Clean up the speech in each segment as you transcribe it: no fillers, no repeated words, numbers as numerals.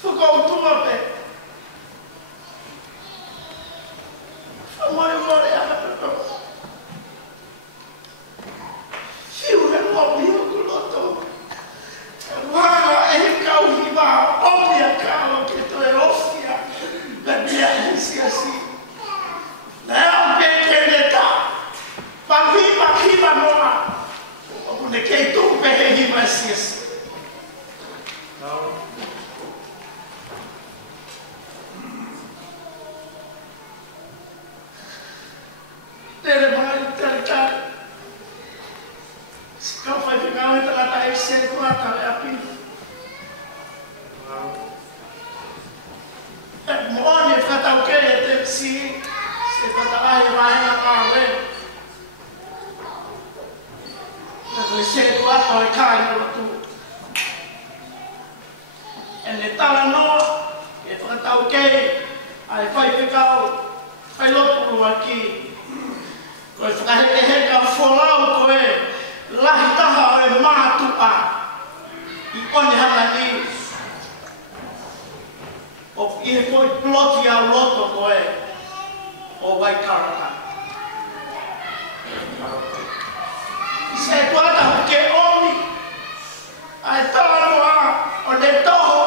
Fakaotu'A pe. Famore ana pe. Fiu he mobi o kuloto. Wara e kau hiva obia kalo ke to e ofia. La dia si. Na pe keneta. Pakiva noa. O ne ke tu pe hiva si. Tere mai terka. Kau fai kau itu kata eksen tu atau api. Mohon ya kata oke ya teksi. Sekata ahi main awe. Tapi eksen tu atau ikan itu. Ene tala no. Ya kata oke. Ai fai kau. Failotu lagi. Koe whakaheke wholau koe lahi taha o e mātua I one hana ni o I he koe ploti au loto koe o Waikaraka. I se tuata hoke oni ai tānoa o ne toho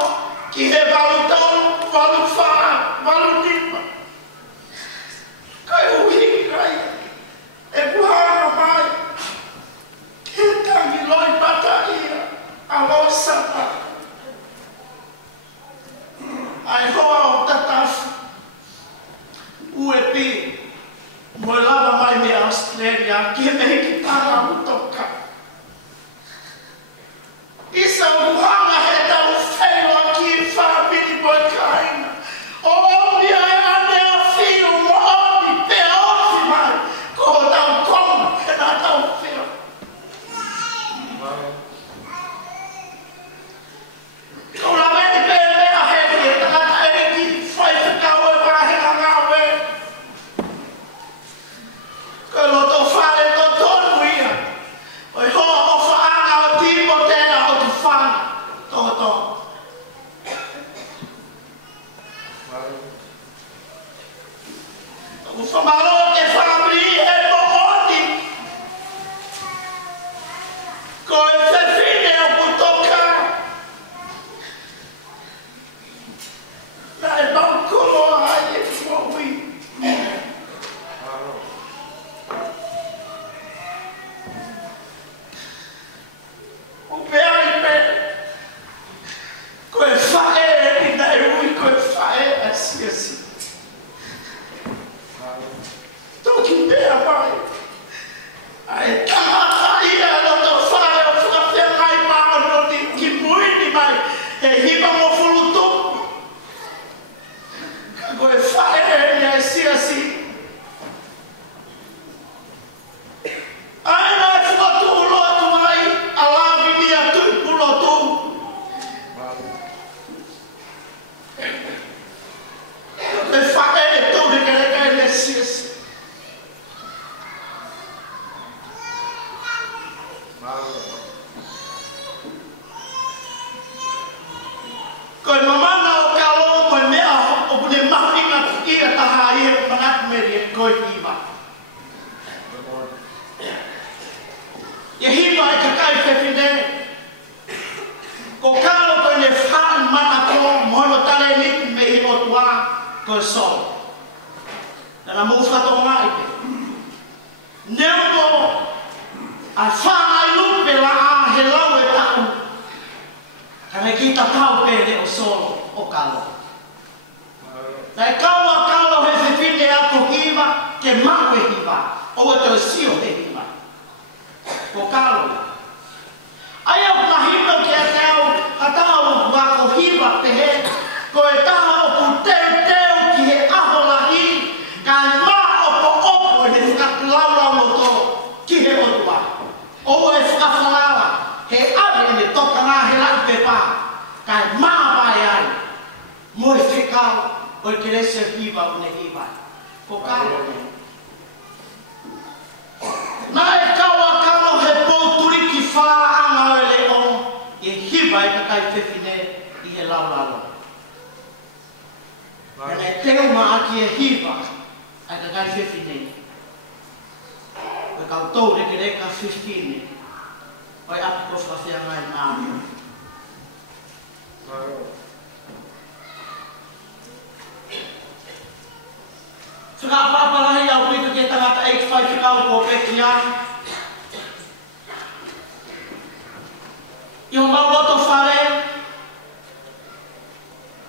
ki he walu tonu, walu whaa, walu nipa. Koe uhi kai. E buhana mai, ke tangi loi bata ia, alo sapa. Ai hoa o tatafu, ue pi, mo lava mai me Australia, ke me ki tanga utoka. Isa o buhana he tau whailo ki whapini boi kaina. O omia e ane a whiu mo omi pe ofi mai. Ko tau konga, e nā tau whio. Ko la meni pe mea heki e takata e ki whai whikau e wāhenga ngāwe. Ko loto whare to tonu ia. Oi hoa o whaanga o tīmo tēnā o tu whanga. Toho. O whamaro te whamri e mohoni. Ko e whewhine o putoka. Na e maukolo ai e fuawi. O pea I me. Ko e whae I na e ui ko e whae asi. Toki mea mai. Ai taha ia loto whae o whakawhia ngai maa no ni ki muini mai. E hiba mo fulutu. Ka koe whae ia e siasi. Ai nai whakatu ulotu mai. Alawi ni atu I pulotu. Ka koe whae e tūri kereka e siasi. Koe mamana o kalo koe mea o kune mahinga ia taha ia manatmeri e koe hiva. Ia hiva e kakai pepine. Ko kalo koe ne whaan mana ko mohono tale niki me I otua koe sol. Nana muwhato ngai pe. Neumo a whangai lupe la a he lau e tau. Kana ki ta tau pere o solo o kalo. Nai kaua kalo he whiwhine ako hiva ke mau e hiva. O e tau sio he hiva. Ko kalo. Ai au mahino ke a tau a tau wako hiva te he. Ko e taha o ku teu ki he aho la I. Ka maa opo he whakatulaulau no to ki he otua. O e whakawhalawa. He ave ne toka ngā he lai pepa. Kai maa vai ai. Mo e whikau o e kerese hiva o ne hiva. Ko kalo ne. Nā e kaua kalo he pōturi ki whāanga o le o. kakai whewhine I he laulalo. Nā e teo ma aki e hiwa ai kakai whewhine. Koe koutou reke reka whiwhine. Oi api ko whawhia ngai māmi. Whakapapalahi au pito ke tangata eik whai whikau ko pekia. I o mauloto whare,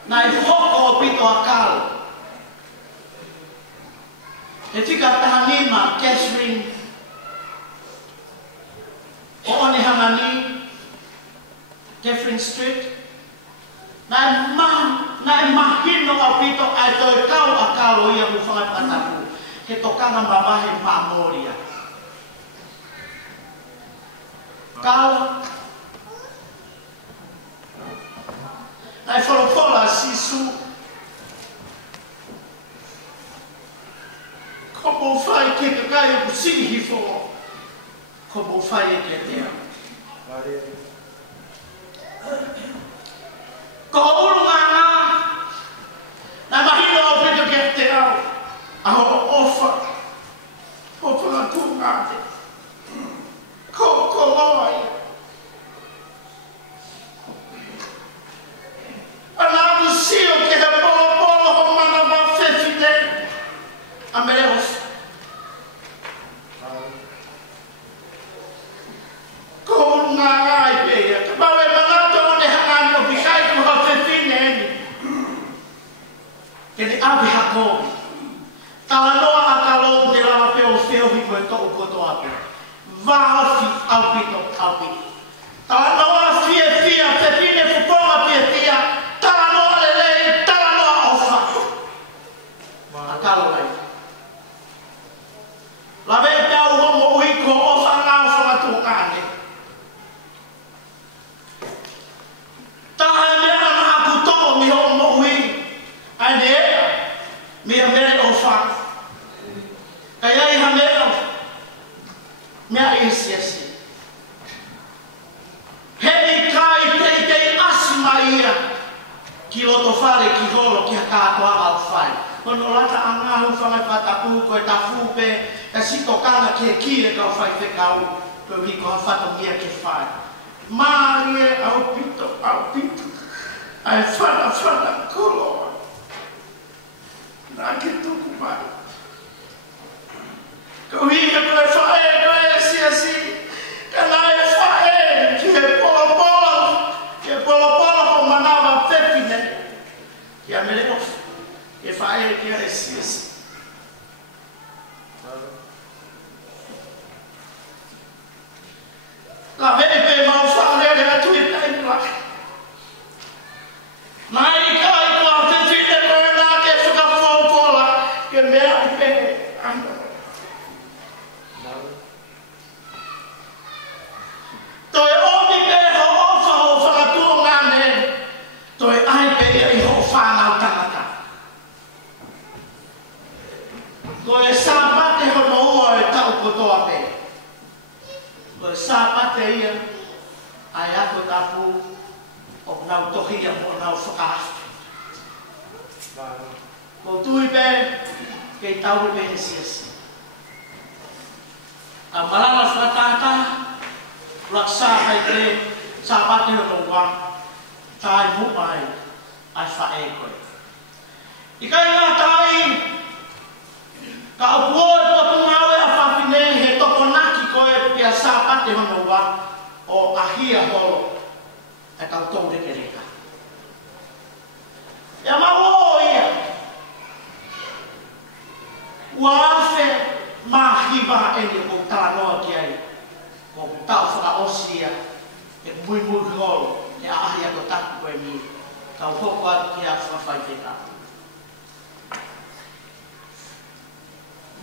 na e hoko o pito a kalo. E whika tahanima Catherine o one hangani, Catherine Street. Na e mahino a pito ai toi kau a kalo ia mu whangai patapu. He tokanga mamahe mamoria. Kau na e wholopola sisu. Ko mo whai ke kakai o kusihi fo. Ko mo whai e ke tea. Ko urunga ngā, na mahino o pito ke te au, aho ofa, o whangaku ngāte, ko Kolomotu'A. Anāku sio ke he polo ho mana wa whewhine, a mere ofa. Ko urunga ngā I peia, ka mawe mangato o ne hangani o bikai ku ha whewhine eni. Ke ne awe hako. Tānoa a kalou te lawa peo whiohi koe tōu koto ape. Vāofi au pito au pito. Tānoa whia whewhine fuponga whia. Tānoa lelei, tānoa ofa. A Kalolaine. Lawe tau homo ui ko ofa ngā whangatu ngāne. Taha mea na aku toko mi homo ui. Ai ne ea, mea mere ofa. Kai ai ha mea, mea esi. Hei kai tei asima ia. Ki loto whare ki holo ki hakaatoa au whai. Kono lata angahu whangai whatapu koe ta fupe. Ka sito kanga ke kire kau whai whekau. Koe wiko ha whato mia ke whai. Maile au pito. Ai whana koloa. Nā ke tuku mai. Kau hia koe whae koe esi. Ka nā e whae ki he polo. Ki he polo ho manawa whewhine. Ki a mere ofu. Ki he whae ki a esi. La vei pe mau whaere atu I taimula. Nai kai kua whewhine koe nā ke whakawhaupola ke mea I pehe anga. Toi omi pe ho ofa ho whakatua ngāne. Toi ai pe I ho whānau tangata. Toi sāpate ho noua e tau kotoa pe. Toi sāpate ia ai ako tapu o nau tohia mo nau whakaafu. Ko tui pe kei tauri pe hesiasi. A malala whakatata laksa hai te sāpate ho noua tai muai ai whae koe. I kai ngā tai ka upuo e potu ngawe a whawhine he tokonaki koe pia sāpate ho noua o ahia holo. E kau tau reke reka. Ia mawo ia. Ua awhe mahiwa eni o tānoa ki ai. Ko tau Fakaosi ia. E mui holo. E ahia ko taku koe mi. Kau hoko atu ki a whawhai te tā.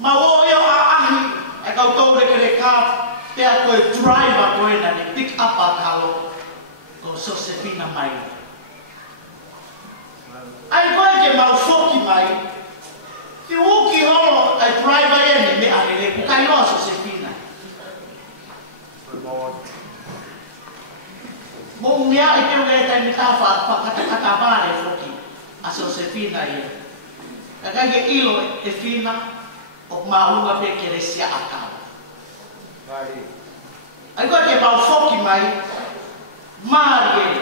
Mawo ia a ahi. E kau tau reke reka. Pea koe driver koe na ni pick up a kalo. Ko Josephina Maile. Ai koe ke mau whoki mai. Ki uki holo ai driver ene me arele. Kukai loa Josephina. Mo mea I te ue tai mi tā whakata pāre whoki. Aso se whina ia. Ka kai ilo e whina o maunga pe ke resia akau. Ai koe ke mau whoki mai, maari e.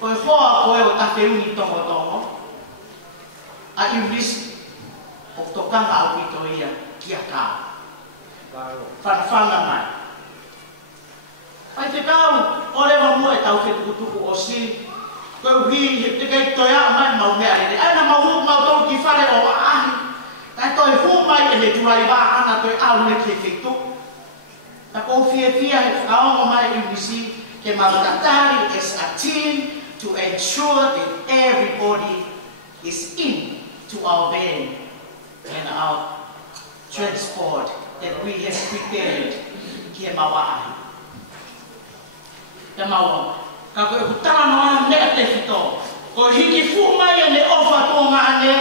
Koe hoa koe o take ungi tongo. A iurisi o tokanga au pito ia ki a kao. Whanawhanga mai. Ai te kau, o rewa mua e tau whetukutuku o si. Koe uhi, he te kei toi a mai mau mea rere. Aina mau tau ki whare o ahi. Tai toi hu mai e he tuai wā ana toi au ne ke whetuku. Ta ko fia he whakaonga mai iurisi ke maukatari as a team to ensure that everybody is in to our van and our transport that we have prepared kia mawaahi. Te maua, ka koe kutana noa mea te whito. Ko hiki fumai ane ofa tonga ane,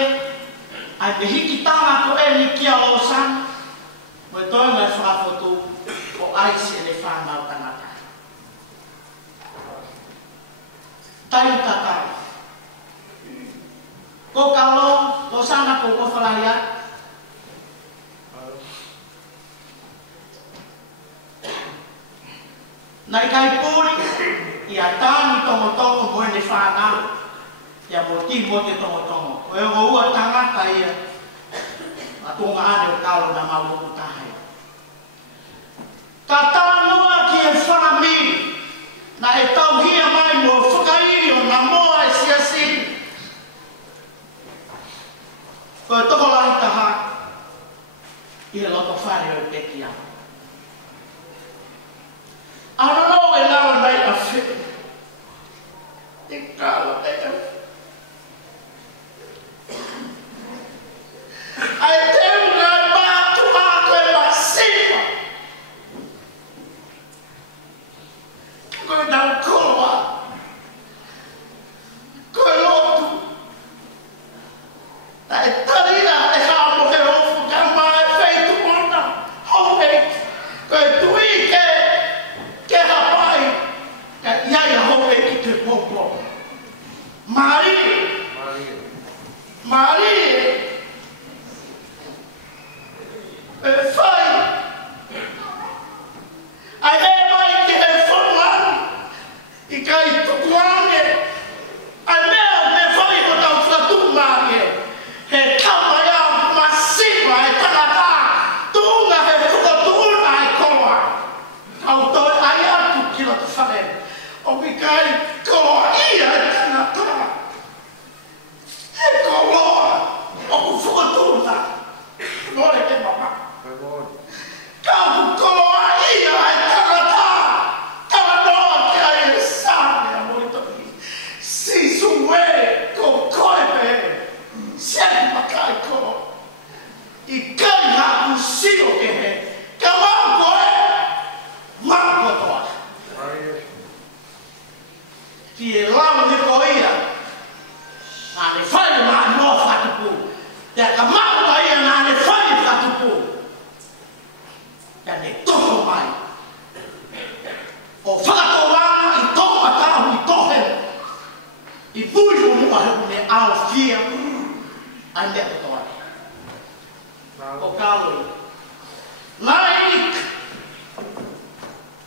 ai me hiki tanga ko e ni kia o san, mo e toi mai whakafotu o aisi ane whanau tangata. Tai tatai. Ko kalo, ko sana ko whalahia. Nai kai puri, ia tāni tongo moe ne whānau, ia mo ti mo te tongo. O e o ua tangata ia, a tonga ane o kalo na mauloku tahai. Ka tānoa ki e whanamiri, na e tauhia mai mo whakairi o na moa e siasi. Ko e toko lahi taha, i he loto whare o peki au. Ano no e lawa mai a whip. Te kalo e au. Ai te unga mātu mātu e masipa. Koe nau koloa. Koe lotu. Na e tarina e hamo he ofu ka mai feitu mona. Home. Koe tui ke hapai. Ka iaia home ki te popo. Maile. E whai. Ai e mai ki he whanau. I kai tukuane. Ai mea me whai ko tau whatumane. He kamai au masipa e tangata. Tunga he whakatuna e koa. Kau toi ai atu kila tu whare. O mi kai koa ia e tangata. He koloa. O ku whakatuna. Nore ke mama. Kau ku koloa ia e tangata. Tanganoa ke ai e sāne a moritoki. Sisue ko koepe. Siaki makai ko. I kai haku sio ke he. Ka mau koe. Mau kotoa. Ki e lau ne ko ia. Nā ne whai mā no whatupu. Te ka mau ia nā ne whai whatupu. Te ne toho mai. O whakatoa I toho matau I tohe. I pui o mua he me ao fia. Ai mea kotoa. O Kalolaine. Nai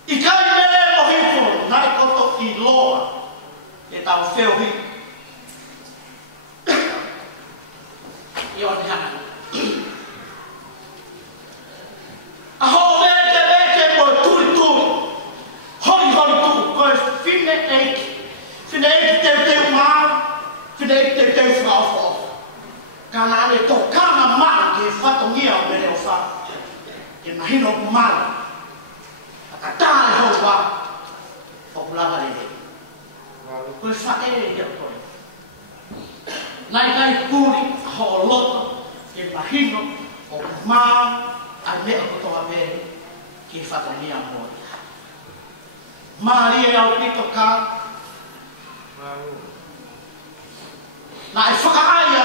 I kai mele mohiko. Nai koto I loa. E tau whewhi. I o ni hana. Aho meke mo turi. Hoi tu. Koe whine eiki. Whine eiki teu mau. Whine eiki teu whao. Ka nāne tō kāna mara ke whatongia o mene o wha. Ke mahino ku mara. A ka tāre hou wā. O ku lava rere. Koe whaere ia koe. Nai kai puri a ho o loto. Ke mahino o ku mara. Ai mea kotoa mene. Ke whatongia mori. Maria au pito ka. Na e whakaaia.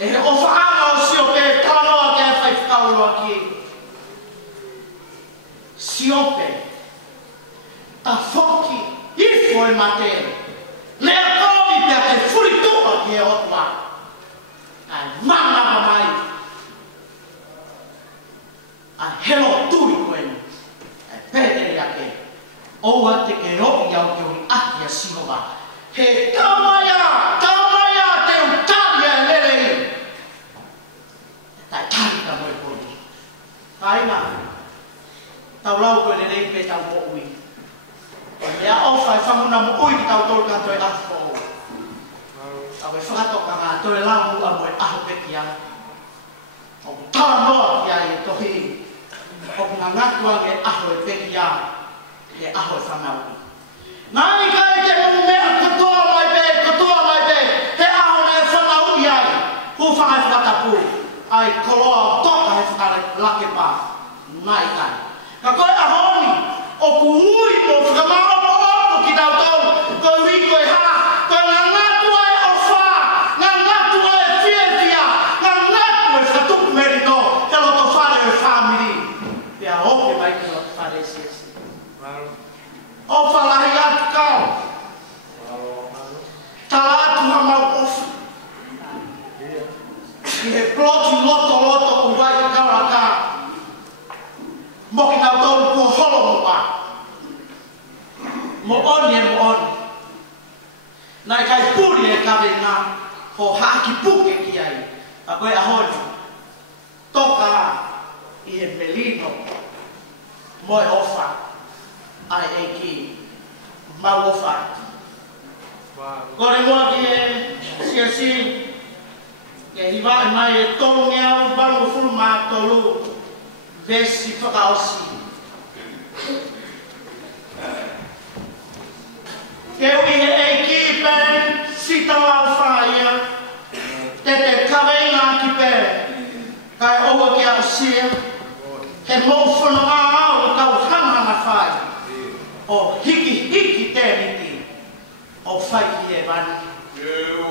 E he o whaanga o sio pe tanoa ke whai whakaurua ki. Siope. Ta whoki. I koe mate. Lea komi pia te Failotu ki e otua. Ai mana mai. Ai helo tui koe ni. Ai pēteri ake. Oua te ke roki au te uri aki a sinova. He tamaya te utari e lelei. Tai tari ka moe koni. Kaina. Tau lau koe lelei pe tau mo ui. Lea ofa e whamuna mo ui ki tau tolu kanto e afo. Tau e whakatoka ngā toe lau mua mo e aho peki ana. O tala noa ki ai e tohi. O ngā ngātuang e aho e peki ana. E aho e whanau. Nāni kai te mungu mea katoa mai pe. He aho ne e whanau i ai. Hu whangai whakatapu. Ai koloa toka he whakare lake pā. Nai kai. Ka koe ahoni. O kuhui mo whakamao mo opo ki tau tau. Koe ui koe ha. Koe ngā ngātua e ofa. Ngā ngātua e whiawhia. Ngā ngātua e whatuku merito. Te loto whare o whamiri. Pea ope mai ki loto whare e siesi. O whalahi atu kau. Tala atu hamau ofa. Ki he ploti loto o wai ki kauraka. Mo ki tau tau kua holo mua. Mo oni. Nai kai puri e kawe ngā. Ho haki puke ki ai. A koe ahoni. Toka i he melino. Moe ofa. Ai e ki. Mau ofa. Kore mua ki e siasi. Ke hiwa e mai e tolu ngeau. Bango fulu maa tolu. Vesi Fakaosi. Ke ui he e ki pen, sita lau whaia, te kaweinga ki pen, kai oua ki au sia, he mou whanua au kau hanganga whai, o hiki tēniti, o whai ki e wani. Yeah.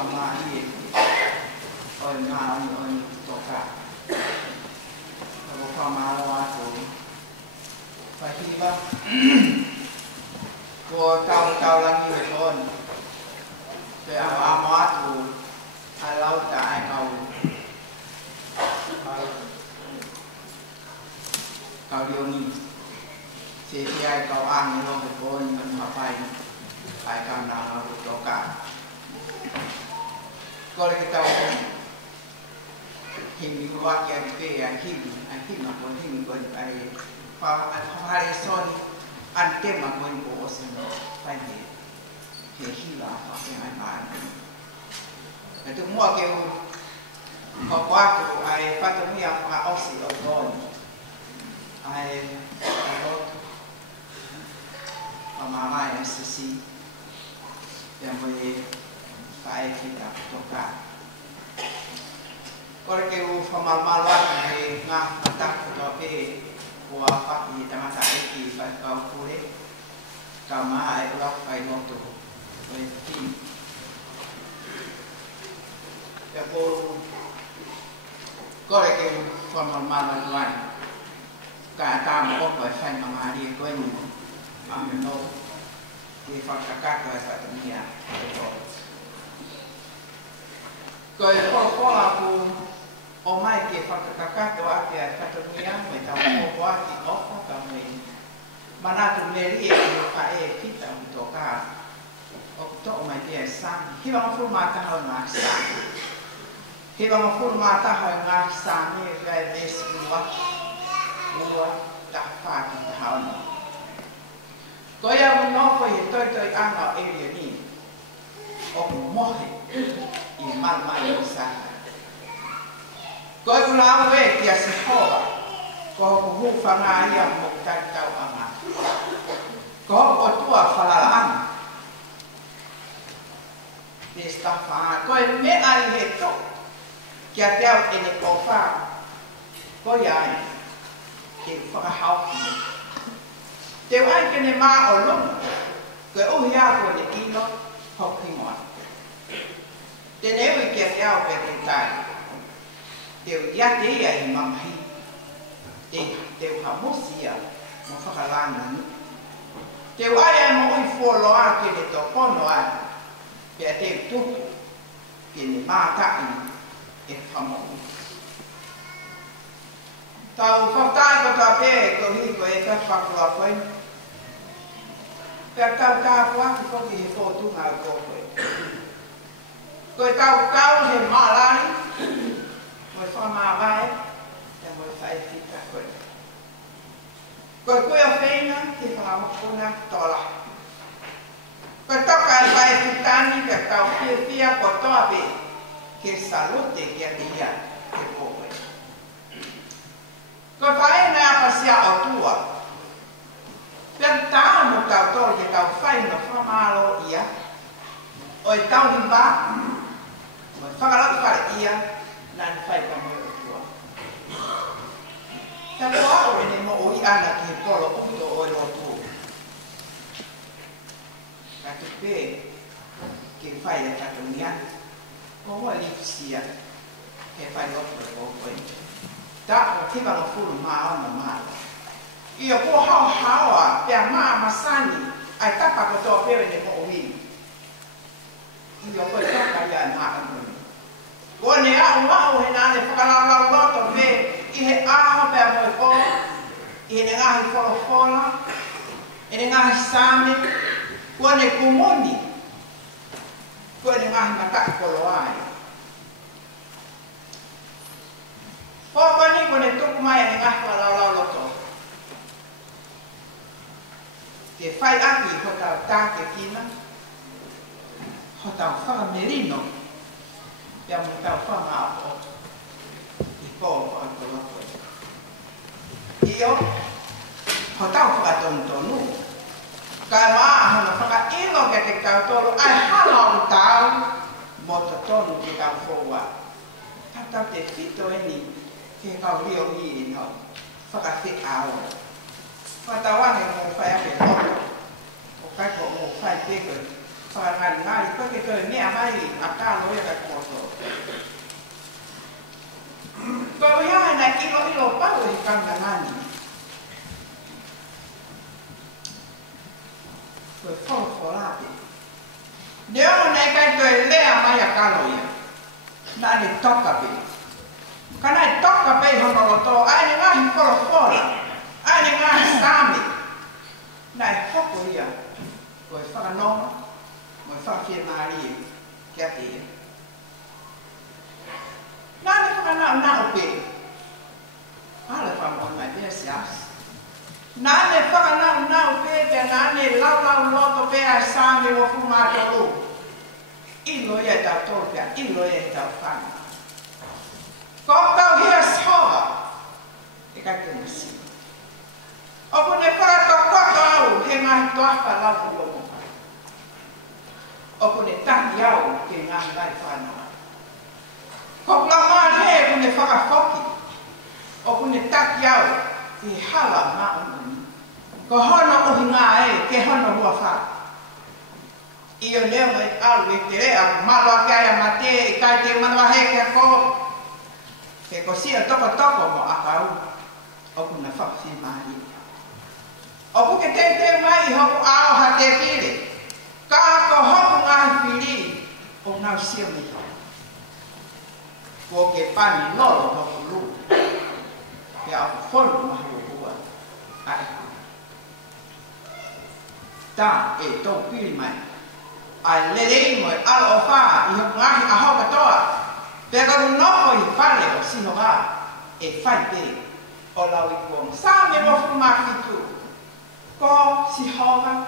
kamari oi ngā oi toka ko whamaro atu whahiwa ko tau langi e kon te amo atu ai lau ta ai kau riongi se ai kau ani lo e kon an hapai ai kau nā lau toka ko le ki tau himi waki ai pe ai himi ko himi ko ai pa son ante ma ko ko osin pai he hila pa ke ai ba e tu mo ke ko ko ai pa tu mi a osi o don ai mama ai sisi ya mo Fakaeiki toka. Porque o famal que na ataque do pe o afaki tamata eki Fakaosi kama ai block Failotu o ti. Ya por que o famal lai ka ta mo ko fai mama ri ko ni ameno ki fakaka ko sa tania ko ko aku o mai ke fakaka to ake a tania me ta ko ati o ka me mana tu le ri e ka e kita to ka o to mai ke sa hi ba fu ma ta ho na sa hi ba fu ma ta ho na sa me ka e su wa ta fa ta ha no ko ya no ko e toi anga e ni o mo he i mal sa ko ku la we ti a se ho ko hu fa nga ya mo ta ta anga ko o tua fa la an esta fa ko me ai he to que até ele cofa ko ya que fa ha te ai que ne ma o lo que o ya ko le kilo ho ki mo te ne we que até o pe tai te ya te ya i ma mai te ha mosia mo fa la ni te ai mo i fo lo a que le to pono a que te tu que ne ma ta i e fa mo tau whaktai ko tā pē ko hi ko e ka whakua koe. Pea tau tā kua ki koki he fōtunga ko koe. Koe tau kau he mārani, moe whamāwae, e moe whaifika koe. Koe koe o whaina ki whamakuna tola. Koe toka e whaifitani ka tau whia ko toa pē, ke salute ki a te ia ke koe. Ko fai na pasia o tua. Per tau mo tau tol ke tau fai no famalo ia. O e tau himba. Mo whakarau whare ia. Nan fai ka mo o tua. Ka koa o ene mo o i ana ki he polo uto o e lotu. Ka te pē. Ke fai a katonia. Ko hoa lifisia. Ke fai lotu e o koe. Da o te wanga furu maa ona maa. I o ko hawa pia maa masani ai tapa ko tō pere ne mo owi. I o koe toka ia maa ona. Ko ne au he nane whakalau loto me i he aho pia mo e ko. I he ne ngahi wholofola. I ne ngahi same. Ko ne kumoni. Ko ne ngahi mataki Koloaine. Pōpa ni ko ne tuku mai ane ngahi ka lau loto. Ke whai aki ho tau tāke kina. Ho tau whakamerino. Pea mo tau whamaapo. I pōpa ako loto. Io, ho tau whakatontonu. Kai maa hana whakailo ke te kautoro. Ai hala o tau. Mo to tonu ki tau whoa. Tau te whito eni. Ke kau rio i no whakawhi ao. Whatawange mo whai ake loto. O kai ko mo whai peko whakangari koe ke koe mea mai a kāloia ka koto. Koe ia na ilo pau e kanga ngani. Koe whorofolape. Neo nei kai koe lea mai a kāloia. Na ne toka pe. Kana e toka pe honoloto, ai ne ngahi whorofola. Ai ne ngahi sami. Na e hoko ia. Koe whakanonga. Moi whawhia maari kia te ia. Nā ne whakanau nao pe. Hala whamon mai pia sias. Nā ne whakanau nao pe pia nā ne lau loto pe ai sāme wa whumātoro. Ilo ia tau tō pia, ilo ia tau whanga. Ko tau hia soha. E kai te masi. Oku ne whakatokota au he ngahi toaka lau lomo. Oku ne taki au ke ngahi lai whanau. Ko plamā he ku ne whakafoki. Oku ne taki au ke hala maununi. Ko hono uhi ngā e ke hono hua wha. Io leo e alu e te rea, malo ke aia mate e kai te manawa he ke ko. Ke ko sia toko mo akau. Oku na whakawhi mahi. Oku ke te mai hoku ao ha te pire. Ka ko hoku ngahi piri o nau sia mi. Ko ke pani lolo hoku lu. Ke au wholu mahi o hua. Ai. Tā e tō piri mai. Ai lelei mo al o wha i hoku ngahi a hoka toa. Pega un noko i whare o sino wha. E whai pe. O lau i kuong. Sā me wofu maki tu. Ko si hoka.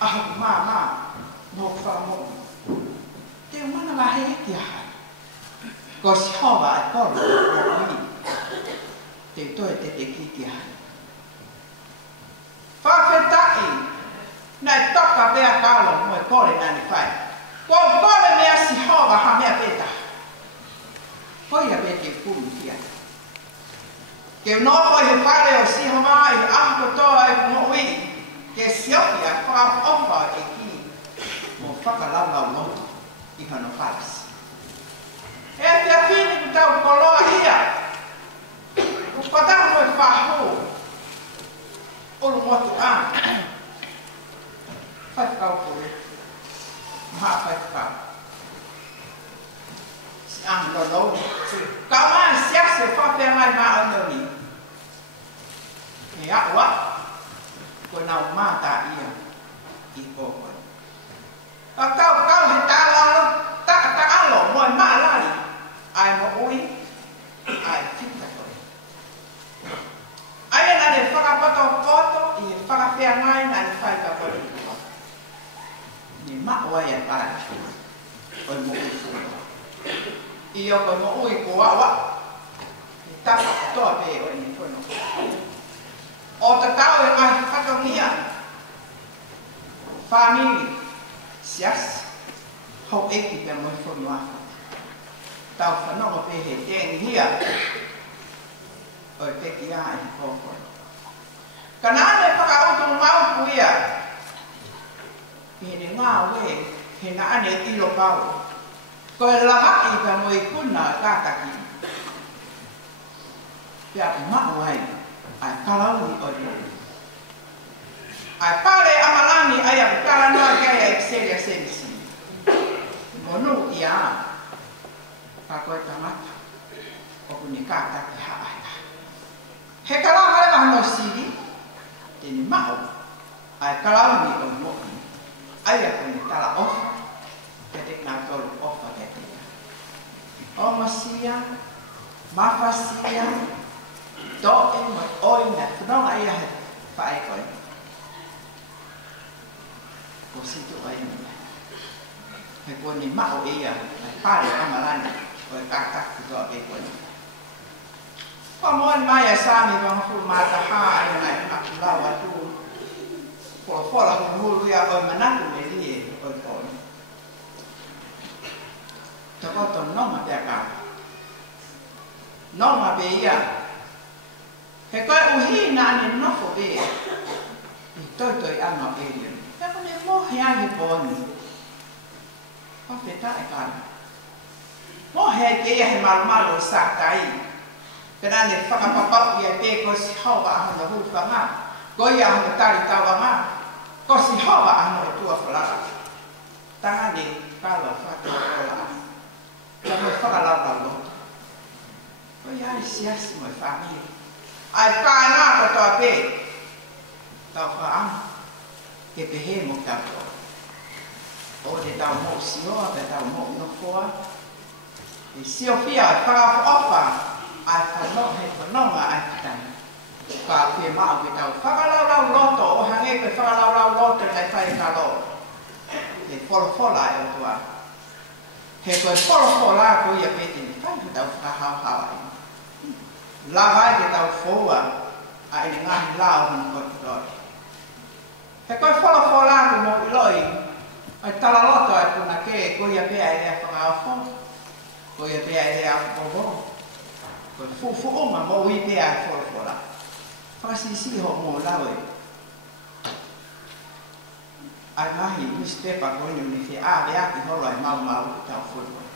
A hoku mā. Mo wha. Te umana wahe ki ahai. Ko si hoka ai koro o ui. Te toe te ki ahai. Whawhetai. Nai toka pea kalo mo e kore nani whai. Ko kore mea si hoka ha mea peta. Hoi a pete kuru kia. Ke noko he whare o si homa i ahko toa e mo ui. Ke sioki a whakaopa e ki. Mo whakalau loto i hano wharas. E te awhine ku tau koloa hia. Ku katahu mo e whahu. Kolomotu'A. Fakau pole. Maha fakau. Si ang lolo. Kawan siap se whapengai maononi. E awa. Ko nau mata ia. I koko. Kau he tālalo. Ta alo mo e maalari. Ai mo ui. Ai fita koe. Ai nane whakapoto. I whakapengai nane whaikakoe. Ni maua ia pai. Oi mo ui kua. Iyo ko mo ui kua wa. I taka toa pe oi ni kono. O te tau e mai whakamia. Famili. Sias. Hau eki pe mo i whonu afa. Tau whanongo pe he tengi hia. Oi peki a i koko. Kanane whakautu mau kuia. He ne ngā we, he ngā ane ilo pau. Ko e lamaki ka mo i kuna kātaki. Pea mao ai, ai kalauni o rio. Ai pare amalani ai a kala noa kei a ekseria sensi. Monu i a, ka koe tamata, o kuni kātaki haata. He kalama rewa hano siri, tene mao, ai kalauni o moki. Ai a kone tala ofa, ke te ngā tolu ofa ke te. O masia, mafasia, do e mo oina, whanonga ia he whae koe. Ko situ ai mea. He kone mao ia, ai pare amalani, o e kātaku toa pe kone. Ko moan mai a sāmi wangafu mata haa ai nai lau atu. Fola hulu ia oi manatu me lie oi kone. Takoto nonga te aka. Nonga pe ia. He koe uhi na ane nofo pe. I toitoi anga pe lia. He kone mohe ange poni. tae kana. Mo he ke he malo sa kai. Kena ne whakapapau ia te ko si hawa ahana huwha ngā. Ko ia ahana tari tawa ngā. Ko si hawa ahana o tua whalara. Tanga ne kala whakapapau. Ka mo whakalara loto. Ko ia ai siasi mo whamiri. Ai whānā ko toa pē. Tau whaanga. Ke pehe mo kato. O te tau mo sioa, te tau mo nofoa. E sio pia ai whakapofa. Ai whanau he whanonga ai pitanga. Ka pia maa ki tau whakalaurau loto. O hange koe whakalaurau loto nei whai kalo. He wholofola e o tua. He koe wholofola ko ia pete ni whai ki tau whakahauhawa. Lawai ki tau whoa. A ene ngahi lao hana koe kutoi. He koe wholofola ko mo iloi. Ai tala loto ai puna ke ko ia pia e ea whakahauhawa. Ko ia pia e ea whakahauhawa. Fu'uma mo ui pea e wholofola. Whakasisi ho mo lawe. Ai mahi newspaper ko inu ni te āwe aki holo ai mau ki tau wholofola.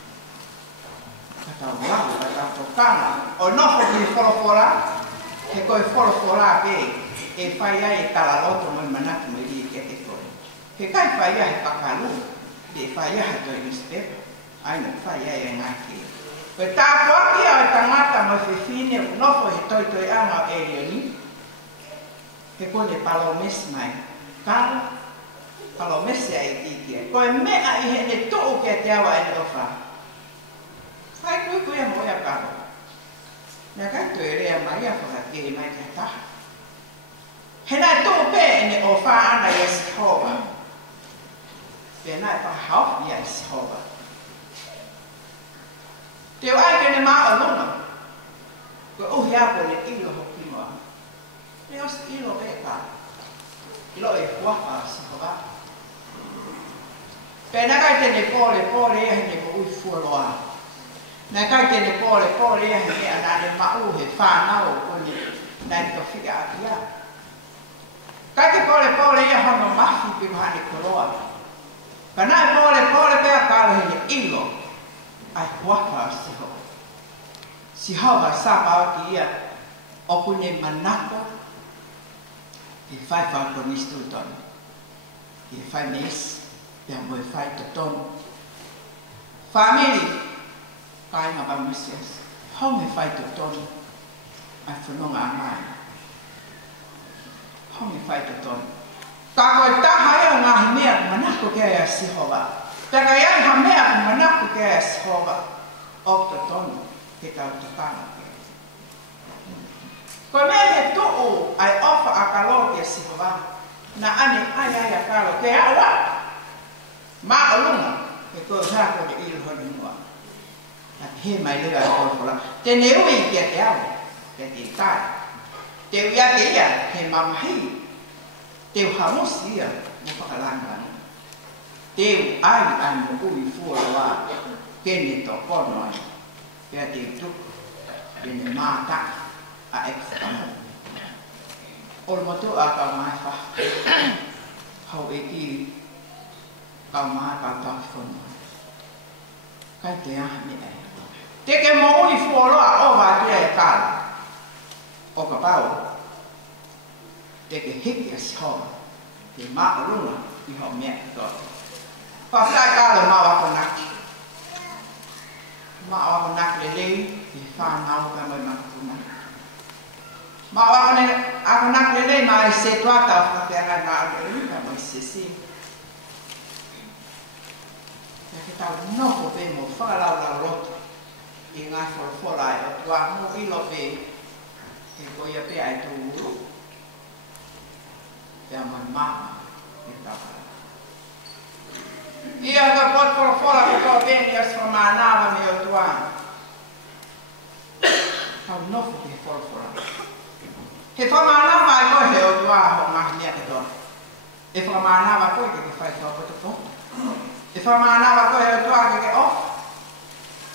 Ka tau lawe, ka tau tokana. O nofo ki wholofola, he koe wholofola pe e whai ai e tala loto mo i manaki mo i li ke te koe. He kai whai ai pakalu, e whai ai toi newspaper. Ai no whai ai e ngaki. Koe tāpua kia o tangata mo whiwhine o nofo he toi anga o Elioni. He kone palomesi mai. Kāra, palomesi a i tikia. Koe mea i he ne tuu kia te awa e ofa. Whai kui a moia karo. Nea kai tue rea mai a whakakiri mai kia taha. He nai tuu pe e ne ofa ana i a Sihova. Pe nai whakahau i a Sihova. Te o ai kene maa o luna. Koe uhi ako ne ilo hoki moa. Ne os ilo e ka. Ilo e huapa si hoka. Pe na kai tene pole e hene ko ui fualoa. Na kai tene pole e hene anane mau he whanau kone nai to whika akia. Kai te pole e hono mahi pi mahane koroa. Ka nai pole pe a karo hene ilo. Ai huapa si ho. Si hawa sapa ki ia o kune manako ki whai whako nistu tonu. Ki whai mes, pia moe whai to tonu. Family, kai ngā pamusias, honge whai to tonu. Ai whanonga angai. Honge whai to tonu. Ka koe taha ea ngahi mea manako kia ea si hawa. Taka iai ha mea ku manaku ke e Sihova o to tonu ke tau takana ke. Ko mea he tuu ai ofa a kalo ke Sihova na ane ai a kalo ke awa. Ma o lunga ke ko hako de ilu honi mua. Na he mai lea e kolofola. Te ne ui ke te awa, ke te tai. Te uia te ia he mamahi. Te uhamusi ia mo whakalanga. Teu ai mo ui fualoa kene to kono ai. Pea te tuk kene māta a ekstama. Kolomotu'A kau mai wha. Hau eki kau mai kau tau whono. Kai te ahme ai. Te ke mo ui fualoa o vātua e kāla. O ka pau. Te ke hiki a Sihova. Te maa runga i hau mea katoa. Whawhai kāle mau ako naki. Mau ako naki lelei, i whanau ka mai makapuna. Mau ako naki lelei, mai se tuata o whawhiangai maa lelei, ka mai se si. Ia ke tau noko pe mo whakalau roto. I ngai wholofola e o tua mo ilo pe. E koia pe ai tū uru. Pea mai maa, e tau hala. Ia ka pot wholofola ko tō pēni as whamānawa me o tua. Kau nofo ki he wholofola. He whamānawa ai koe he o tua ho ngahi mea katoa. E whamānawa koe ke whai tō poto. E whamānawa koe he o tua ke off.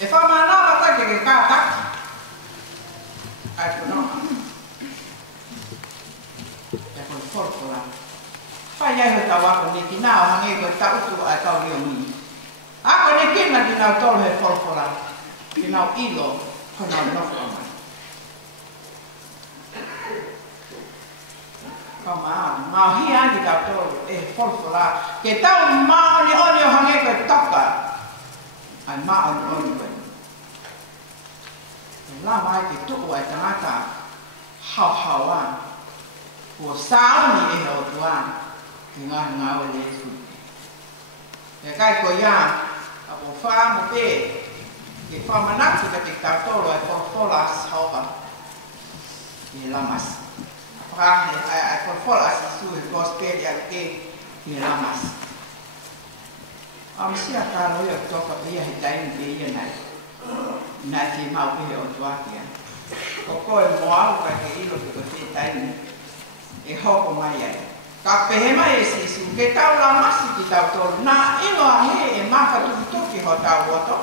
E whamānawa koe ke kātaki. Ai konoa. E koe wholofola. Whai ai ho tau ako ni ki nao hange koe tautu ai tau rio mi. Ako ni ki nau tolu he folfola, ki nau ilo, ko nau nofo mai. Kau mau hi ani kau tolu e folfola, ke tau mau ni oni o hange koe toka, ai mau ni oni koe. La mai ke tuku ai tangata, hau-hauan, kua sao ni e hau tuan, ki ngā o le tu. E kai ko ia, a po wha mo pe, ke wha manaki ka te tautoro e folfola saupa, e lamas. Wha e folfola sisu e gospeli al ke, e lamas. Am sia ka loia toka pia he taimi pe ia nai. Nai te mau pe o tuakia. Ko koe moau ka ke ilo ke ko te taimi, e hoko mai ai. Ka pehema e sisu, ke tau la masi ki tau tolu, nā ino a he e maka tuki ho tau woto.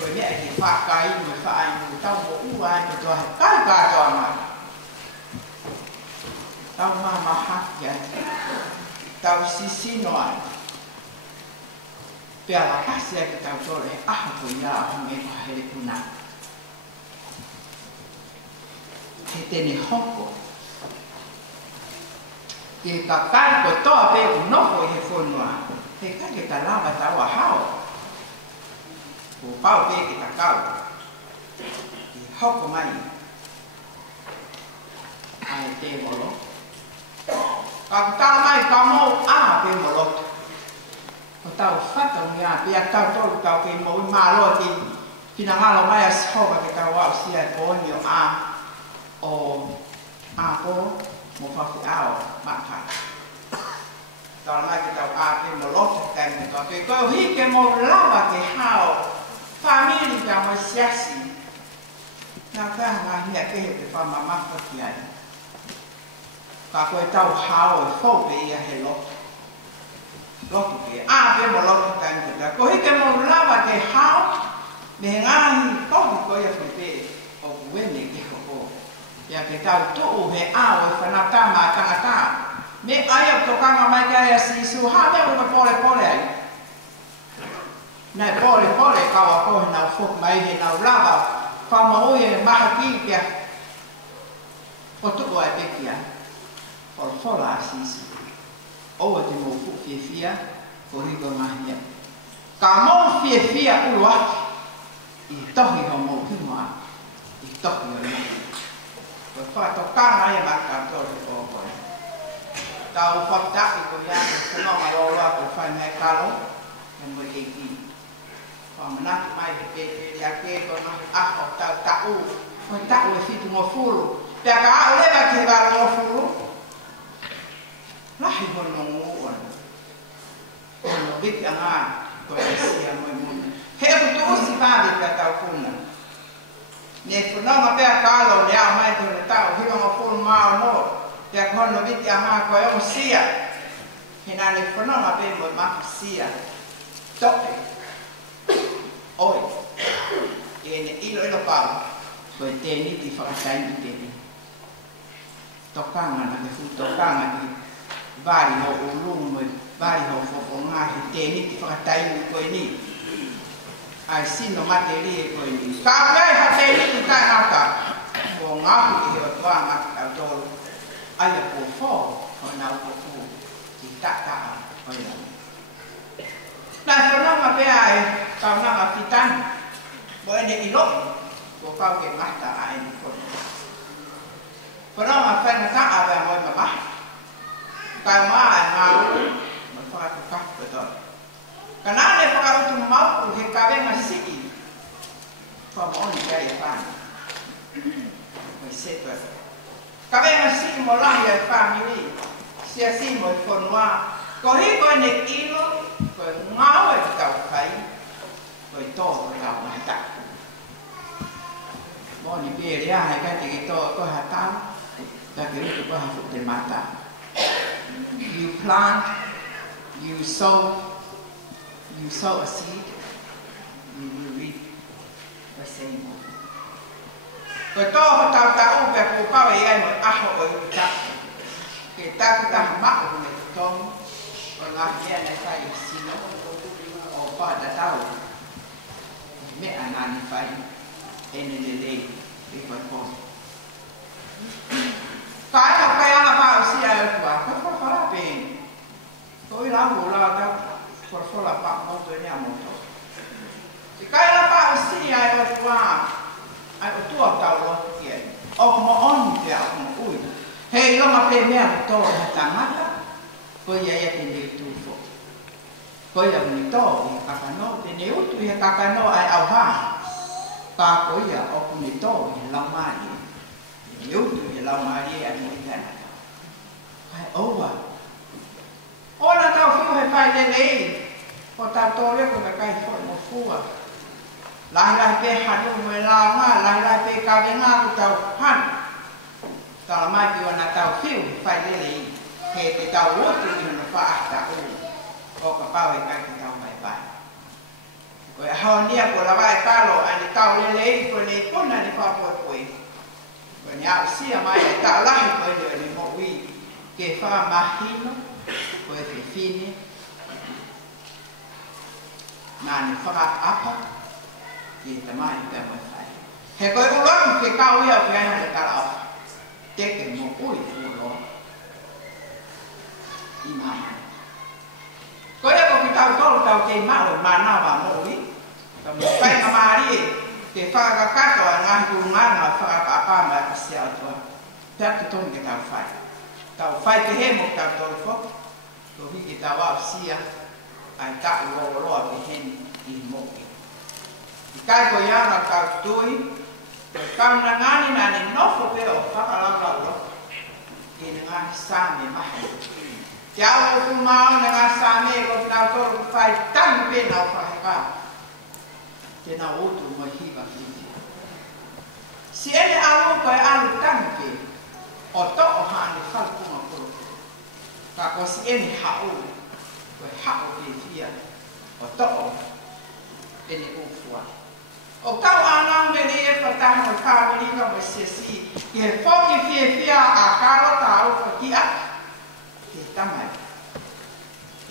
Koe mea e te whakai inu e whaai inu, tau mo ua e te toa he kai kātoa mai. Tau mama haki ai, tau sisino ai. Pea la kasi ai ki tau tolu e aha ko ia a honge ko hele kuna. He tene hoko. Ke ka kai ko toa pe u nofo i he whonua. He kai ke ta lava tau a hao. Ko pau pe ke ta kau. Ke hoko mai. Ai te molo. Ka kutala mai ka mou a pe molo. Ko tau whatau ni a pe a tau tolu tau ke mou i malo ki kina ngalo mai a soba ke tau au sia e pōni o a. O a po. Mo whawhi ao, maka. Tau mai ke tau āpe mo lote kai me tau. Tui koe hi ke mo lawa ke hao, whamiri ka mo siasi. Nā kāha ngā hia kehe te whamamaka ki ai. Ka koe tau hao e whaupe ia he lote. Lote ke, āpe mo lote kai me tau. Ko hi ke mo lawa ke hao, me ngāhi tohi koe a whipe o kuene ke hoko. Ia ke tau tuu he ao e whanata mā tangata. Me aia tokanga mai kai a sisu, ha mea uka pole ai. Nai pole kawa kohe nau whuk mai he nau lava, whamaui e maha ki kia. O tuku ai pekia, folfola a sisu. Oua te mou whuk whiawhia, ko hiko mahia. Ka mou whiawhia ulu ake, i tohi ho mou himoa, i tohi o mou. Ko whatokanga e maka tōre kōkore. Tau whataki ko ia ke whanonga loloa ko whai mei kalo, e mo e ki. Whamanaki mai he te a ke ko nahi aho tau tau, ko tau e whitu mo furu. Pea ka au lewa ke wā mo furu. Lahi hono ngūan. Hono wiki a ngā, ko e sia moi muna. He aku tu usi pāri pia tau kuna. Ne whanonga pea kālo ne au mai tōne tau, hiwa ngā fulu māo no, pea kono witi a ngā koe o sia. He nā ne whanonga pea mo maki sia. Tope. Oi. E ne ilo pāu, koe tēni ti whakataini tēni. Tokanga na ke fu tokanga ki vari ho ulungu mo, vari ho fofo ngā he tēni ti whakataini koe ni. Ai sino mate li e koe ni. Ka kai ha te ni ki kai haka. Ko ngaku i heo toa maki au tolu. Ai a ko fō, ko nau ko fu. Ki takaa, oi nau. Nā whanonga pea e, kau nanga fitani. Mo ene i loki, ko kau ke mata a ene koe. Whanonga whanata a wea moi mamahi. Kai maa e ngā uru, mo whakakaku koe. Ka nāne whakautu mauku he kawenga siki. Whamaoni kai e whāni. Moi sepa. Kawenga siki mo lahi e whāmiri. Sia si mo i whanua. Ko hi koe ne ilo, koe ngāo e tau kai. Koe tōko tau mai tak. Moni pia rea hai kai te ki tō koe ha tau. Ta ke rutu koe ha fuk te mata. You plant, you sow a seed, you will reap the same one. Ko tōho tau pia ko pau e ai mo aho o i taku. Ke taku taha mako me te tongu, o ngā hea nei kai e sino, o wha ta tau. Me anani fai ene lei e koe koe. Kai ka kai ana pa si ai tua, ka fa pe. Ko ila mo la ta por fola pa mo to ni amo to. Si kai la pa si ai tua, ai o tua ta lo ki. O mo on te a mo ui. Hei longa pe mea to ta mata. Ko ia ia te ni tu fo. Ko ia ni to i ka no te ne utu i ka no ai au ha. Ka ko ia o ni to i la mai. Yêu tu ye lau mai ye ani ni kana. Ai owa. Ona tau fiu he pai le nei. Ko ta to le ko ka kai fo mo fua. Lai pe hanu mo la nga, lai pe ka le nga ku tau han. Ta mai ki ona tau fiu pai le nei. He te tau o tu ni no fa ta o. O ka pau e kai ki tau mai pai. Ko e hao nia ko la vai talo ani tau le nei ko nei pona ni fa po po. Nya sia mai ta lahi ko le mo wi ke fa mahino ko e fini na ni fa apa ke ta mai ta mo sai he ko ulo ke ka wi a ke ana ta la te ke mo ui ulo i mai ko e ko ki ta ke ma na ba mo wi ta mo pai na mari ke whaka katoa ngā hu ngana whaka apama a sia atua. Pea ki tonu ke tau whai. Tau whai ke he mo tau tolu who. Ko hiki tau au sia. Ai tau roa ke hen i moki. I kai ko ianga tau tui. Ko kauna ngani nani nofo peo whakalau lo. I ngā sāme mahi. Te au o kumao na ngā sāme ko tau tolu whai tangu pena o whakakau. Te nā otu mo hiwa whiti. Si ene alu koe alu tanke, o to o hane whalkunga kuro. Ka ko si ene hao, koe hao e fia, o to o ene ufua. O kau anau me le e pataha o kāwini ka mo siasi, ki he whoki fia a karo ta au whakia, ke tamai.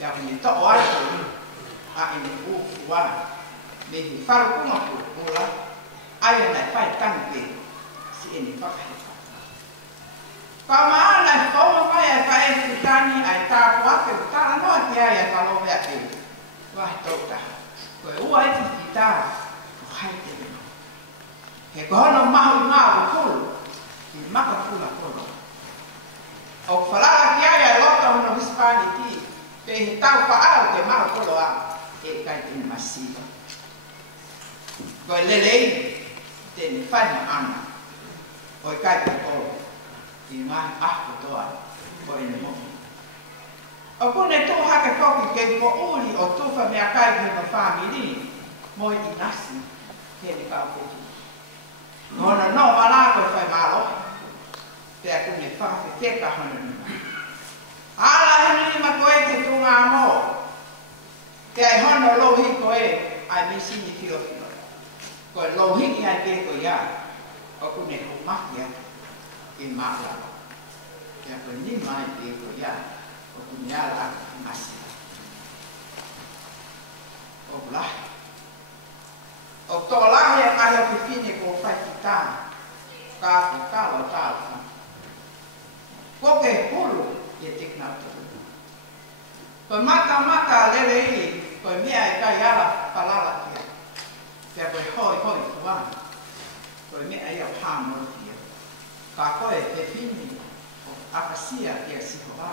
Ia kini to o atu, a ene ufua. Me hi wharu kunga kura, aia nai whai tanke, si eni whakahewa. Ka maa nai whauma mai ai whae whitani ai tāpu ake, tāra noa ki ai ai Kalolaine ake. Wahi tauta, koe ua eti whita, o hai te rino. He kohono mahu ngā o kuru, ki maka kula koro. O whalala ki ai ai lota hono Hispani ki, pe he tau whaau te maka koro a, e kai te masiva. Koe lelei, tēne whaina ana, o i kai katoa, i ngā ahko toa, o ene mohi. O kune tō hake koki kei po uri o tūwha mea kai ki ma whamiri, mo i nasi, tēne kau koki. Hona no mala koe whai malo, pēa kune whawhi teka hona nima. Ala hana nima koe te tūngā mō, pēa hono lohi koe, ai misini whiohi. Ko lo hiki ai ke ko ya o ku ne ko makia ke mala ya ko ni mai ke ko ya o ku nyala masi o bla o to la ya ka ya fini ko fa kita ka lo ta ko ke hulu ye tikna to ko mata le ko mi ai ka ya la palala Pea koe hoi wha, koe mea ia pāmo fia. Ka koe te whini o akasia kia siho wā,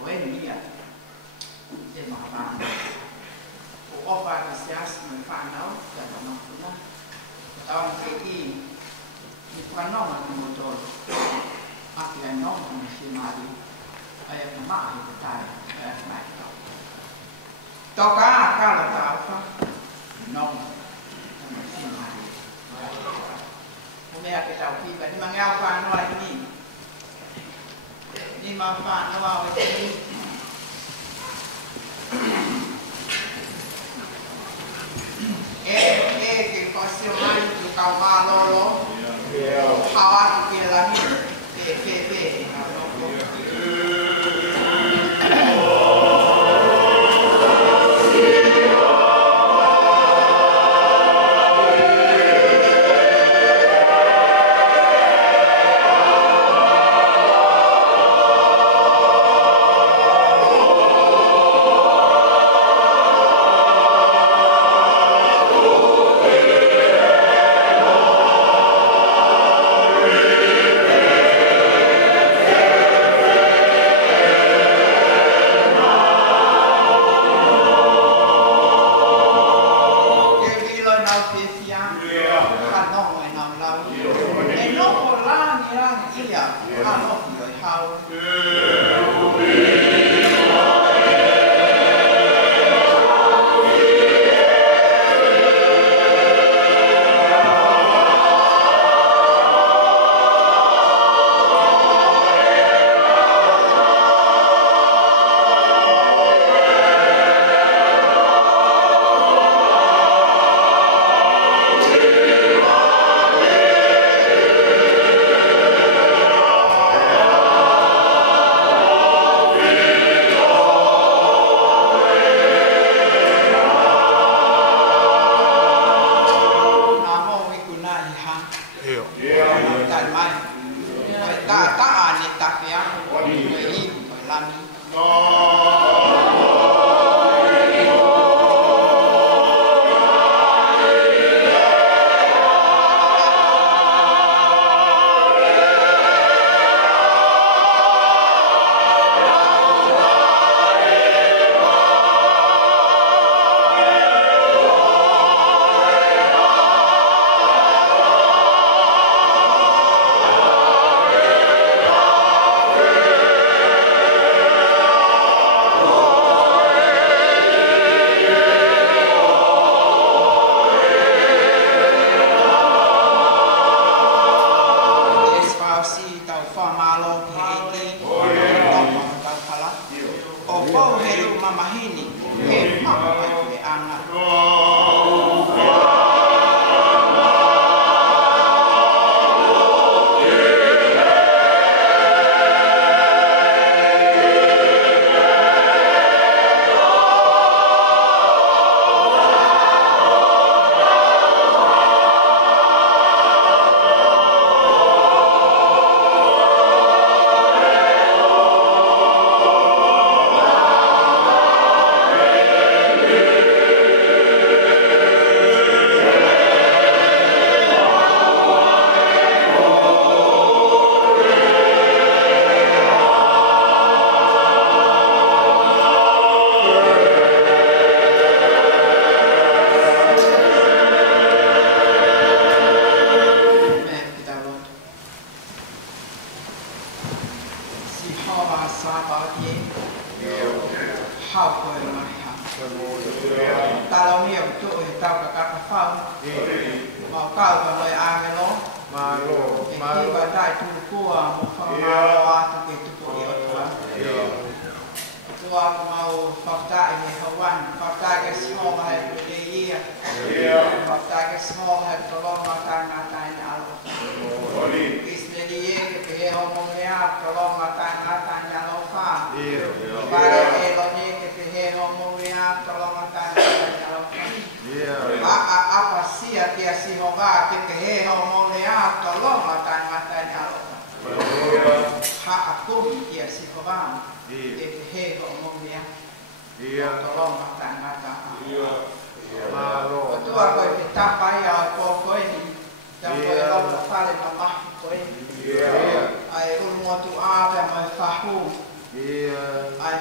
o e mia e maha wāna. O opa ki se asi mai whānau, kia whanokuna. O tau ke i whanonga ki motoro. Aki ai nonga me whia māri, ai a mahi te tai, ai a mai tau. Toka a kala tauwha, nonga. Mea ke tau pipa, ni mangau whanua ni. Ni ma whanua o te ni. Ke kosio mai tu kau malolo. Hawa tu ke lami. Pe.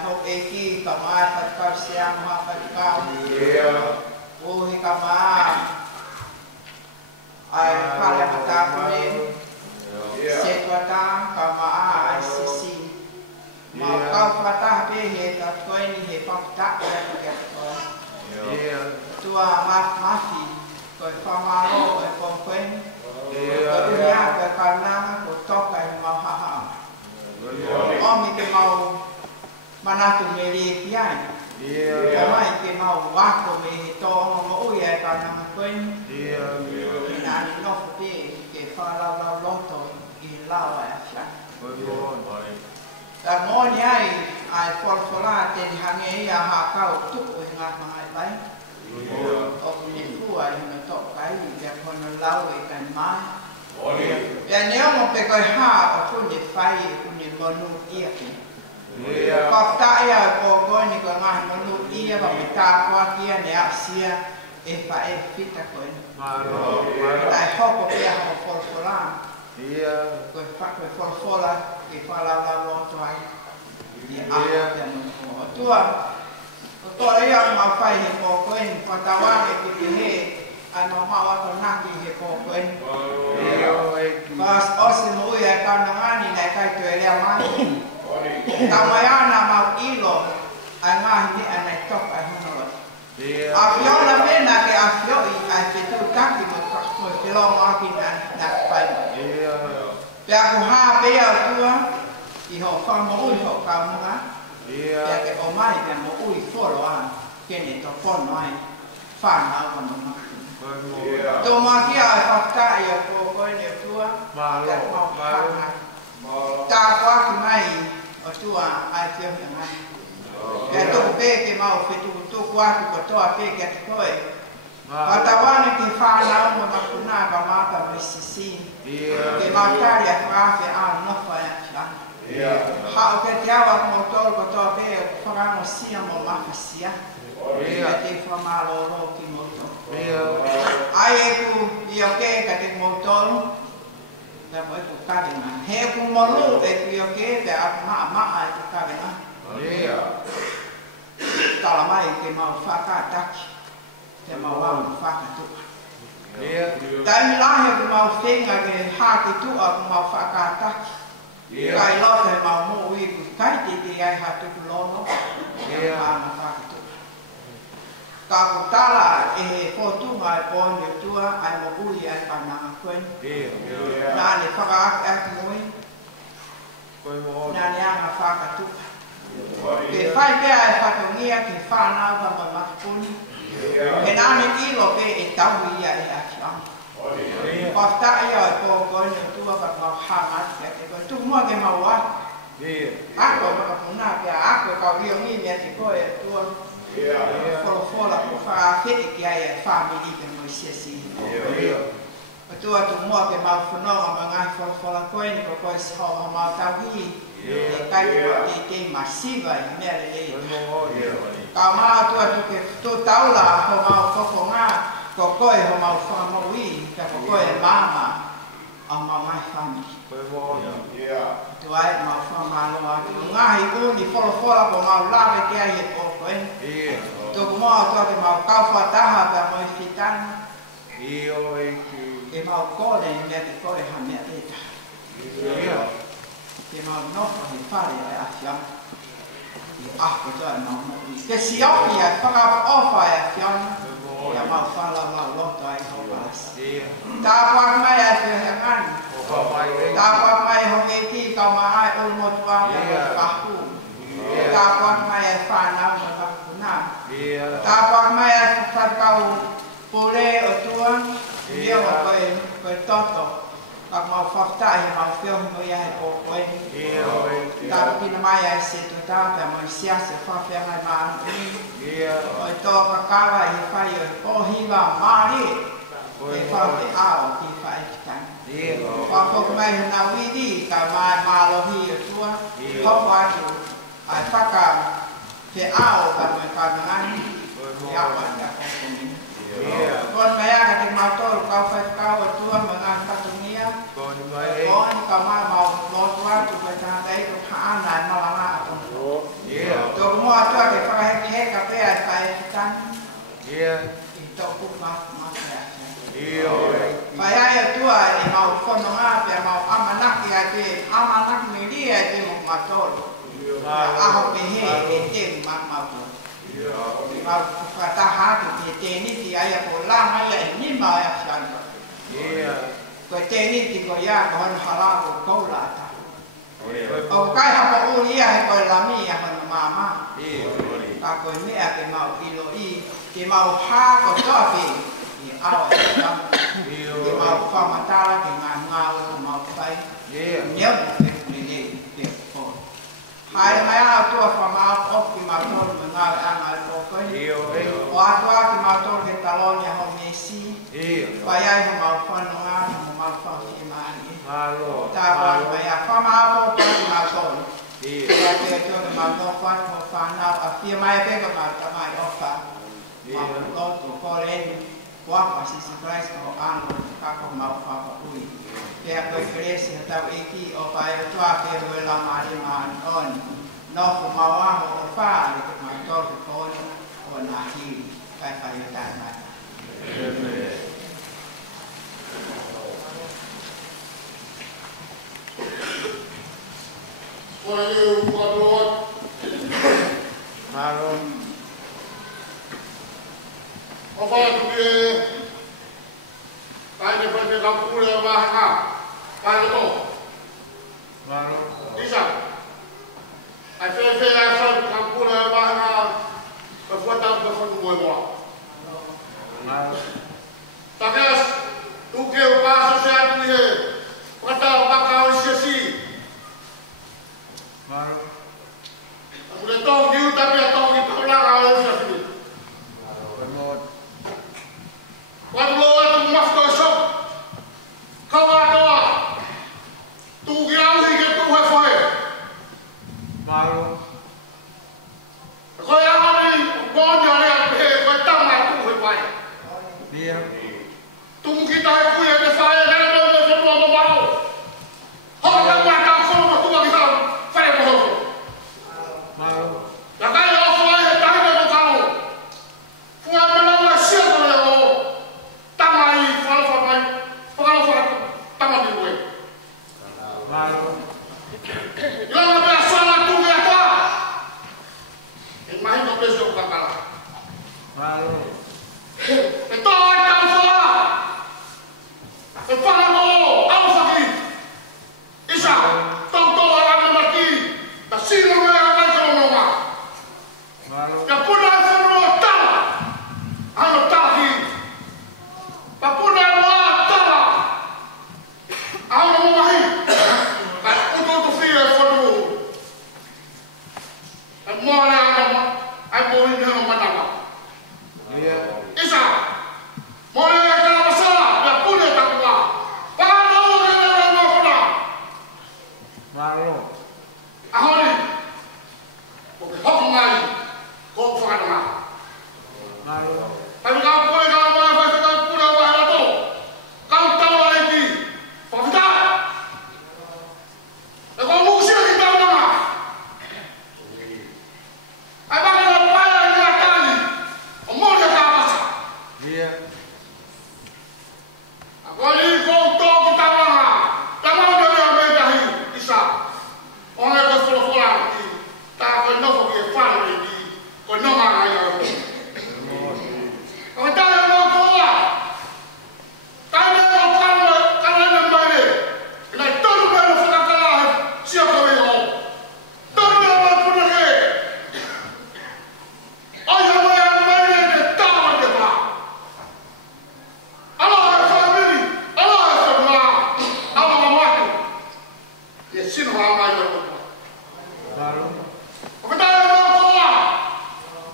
Fakaeiki, Fakaosi, ai fale mata kone se kwata kama ai sisi ma ka kwata pe he ta koe ni he pakta ya ke ko tua mafi ko famaro ko koe ko ya ko kana ko toka ma ha ha o mi ke mau manatu meri pian mai ke mau wako me to mo o ya kana koe Nani no te ke fala la loto I lawa ya fla. Ta moni ai forfola te hange ia ha kau tu o nga mai bai. O ni fua I me to kai ya kono lau e kan mai. Ya ne mo pe ko ha o ku ni fai ku ni monu ia ki. Ko ta ia ko ni ko nga monu ia ba me ta kwa kia ne asia e fa e fita ko ni. Dai hopo pe a forfola. Ko fa ko forfola e fa la lo to ai. Ya no tua. Ko ia ma fai he ko en fa ta wa e ki he ai ma wa to na ki he ko en. Mas os mo ia ka na ngani na kai to ele mai. Ta mai ana ma ilo ai ma ni ana tok ai no. Afio na pena ke afio I te tu taki mo te lo maki na pai. Pe aku ha pe a tua I ho fa mo ui ho ka mga. Pe ke o mai pe mo ui folo an ke ne to fono ai fa na ko no ma. To ma ki a fa ka ia ko ne tua. Ta kwa ki mai o tua ai te ho mai. Ya to pe ke mau fe tu kwa ko to pe ke koe. Patawana ke fa na mo na kuna ba mata mo sisi. Ke mata ya fa fe a no fa ya tla. Ha o ke te awa mo to ko to pe fa mo sia mo ma fa sia. Te fa ma lo ki mo to. Ai e ku I o ke ka te mo to. Da mo ko ka de na. He ku mo lu e ku o ke te a ma ai ku ka de na. Tala mai ke mau whakataki, te mau au whakatuka. Tai lahe ku mau whenga ke hāki tua ku mau whakataki. Kai lote mau mo ui ku kai te ai hatuku lono, ke mau whakatuka. Ka ku tala e he whotunga e pōne tua, ai mo ui ai whananga koen. Nā ne whakaaki aki mui, nā ne anga whakatuka. Ke fai pe ai whakongia ke whanau ka mamakuni. Ke nāne kilo pe e tau ia e akiang. Pafta ia e pōkoi ni tua ka mau hamati a ke koe. Tu mua ke mau a. Ako e makapuna pe a ako e kau iongi mea te koe e tua. Wholofola ko whaafete ki ai e whamiri ke moi siasi. Tua tu mua ke mau whanonga ma ngai wholofola koe ni ko koe si hau mau tauhi. E kai te masiva i mea lelei. Ka maa tua tu ke tu taula ho mau kokonga ko koe ho mau whamaui ka ko koe mama a mau ngai whami. Tu ai mau whamaloa tu ngahi uni wholofola ko mau lawe ke ai e pōkoe. Tu mua tua ke mau kauwhataha ka moi whitana. E mau kone i mea te koe ha mea teta. Ke mau nofa he whare e awhiana. I ako toa e mau nofi. Ke sioki e whakaofa e awhiana. Ia mau whala mau loto ai hau palasi. Tā wak mai ai te hangani. Tā wak mai honge ki kau mai Kolomotu'A ka mai whahu. Tā wak mai ai whanau ma whakuna. Tā wak mai ai whakau pole o tua. Ia o koe toto. Ka mau whaktahi mau whiohi mo ia he pōkoe. Tā kina mai ai se tu tāpea mo i siase whawhiangai maanu uni. O i tō kakawa i whai o i pōhiwa maari. E whawhi ao ki whaekitani. Whakoko mai huna wiri ka mai mālohi o tua. Hopo atu ai whaka te ao ka mai whanangani. E awa i a kokomini. Kon mai aga te mautoro kau whaikau o tua ma ngā whatungia. Kon ka mai mau lotu atu koe tātai ko haana e malanga a kono. Tō mua tua ke whakaheki heka pēa e whaekitani. I tō kupa mata e ake. Whai ai o tua e mau whanonga pēa mau amanaki a te amanaki me ria e te mo matoro. Aho pe he e te mautoro. Mau whataha atu te niti ai a ko langa ia e nima e a whianga. Koe te niti ko ia ko hana hala ko koulata. O kai hapa uri ia he koe lami a hana mama. Ka koe mea ke mau ilo i, ke mau hā ko topi i awa e whianga. Ke mau whamatara ke ngā ngāwe ko mau whai. Neu e kule ke kō. Hai mai a tua whamau oki mau tolu me ngāwe anga e pōkoe. O atua ki mau tolu ke talonia ho mesi. Whai ai ho mau whanonga, ho mau whawhi maani. Tā wai mai a whamau pōkoe ki mau tolu. Ia te tolu mau nofat mo whanau a whia mai a peka mau tamai ofa. Mau lotu Koloine. Waka sisi Christ ko ano kako mau whaka ui. Kea koe kresi na tau iki o pai o tua ke rue la mari maan on. Nofo mau aho o whaa le ke mau toke kone o nā hiri. Kai whai o tai mata. Ora eu quadro. Halo. O vai que vai depois de lá pura barra. Vai no. Halo. Isa. Ai fez a só de pura barra. Para botar para fora do boi. Halo. Takas, tu que eu passo se a tu quanta Fakaosi assim. Halo. Boleh tahu dia tapi tahu kita ulang awal sih. Quando eu mas tô só cavalo tu grau e que tu vai fazer Halo. qual é a hora bom de olhar que vai estar mais tu vai Dia. Tapi kau boleh kalau mau apa kau pulang wahai tu. Kau tahu lagi. Faham? Kau musuh kita mana? Apa kau payah dia kali? Omong dia apa? Iya. Aku ini kau tahu kita mana? Kamu dah yang berdahi Isa. Orang yang bersekolah ini tak kau nak pergi faham lagi. Kau nak mana yang kau tahu yang mau keluar. Tanya kau kalau yang Maile. Kena tahu baru sudah kalah. Siapa yang tahu baru punya ke? Ayah yang Maile dia tahu dia apa. Allah yang family, Allah yang semua, Allah mamatu. Dia sini orang yang berbuat. Malu. Kau tahu yang mau keluar.